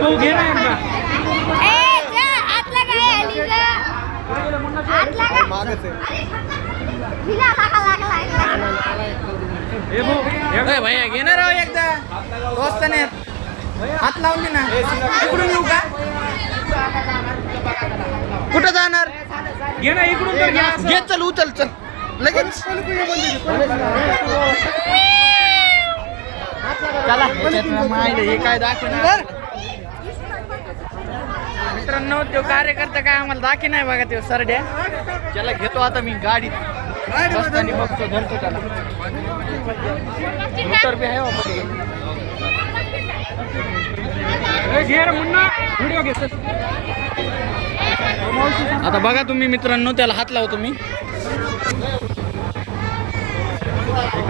भाऊ घे ना एकदा. ए भाऊ भैया घेणार राव एकदा दोस्ताने हात लावून दे ना. इकडून येऊ का? कुठं जाणार? घे ना इकडून तर घ्या. घे चल उचल चल लगेच. चला हे काय दाखवणार मित्रांनो. तो कार्यकर्ता काय आम्हाला दाखी नाही बघा. तो सरड्या त्याला घेतो आता मी गाडीत बसताना बघतो धरतो त्याला. मोटर बी आहे घे रे मुन्ना व्हिडिओ घे. आता बघा तुम्ही मित्रांनो त्याला हात लावतो मी.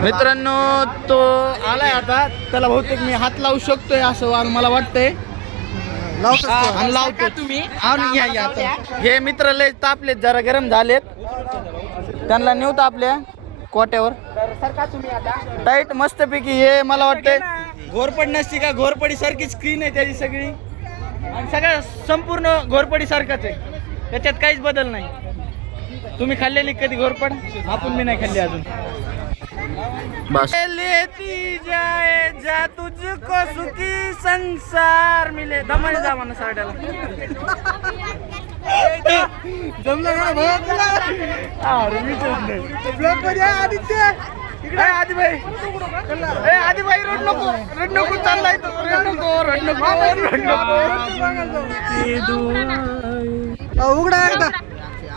मित्रांनो तो आलाय आता. त्याला बहुतेक मी हात लावू शकतोय असं मला वाटतंय. लावतो तुम्ही. हे मित्र लय तापलेत जरा गरम झालेत. त्यांना नेऊत आपल्या कोट्यावर टाईट मस्तपैकी. हे मला वाटतंय घोरपड नसती का घोरपडी सारखी स्क्रीन आहे त्याची सगळी. आणि सगळं संपूर्ण घोरपडी सारखंच आहे. त्याच्यात काहीच बदल नाही. तुम्ही खाल्लेली कधी घोरपड? आपण मी नाही खाल्ली अजून. बस लेती जाए जा तुझको सुखी संसार मिले. दमाने जा म्हणा साड्याला. जमलं का भाऊ तुला? अरे मी ब्लॉक मध्ये आदित्य इकडे. आदि भाई ए आदि भाई रड नको चाललाय तो. रड नको उघडा एकदा.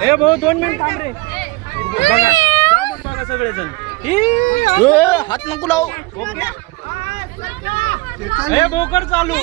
ए भाऊ 2 मिनिट थांब रे. बघा बघा सगळेजण. हात नको लावू. ए भोकर चालू.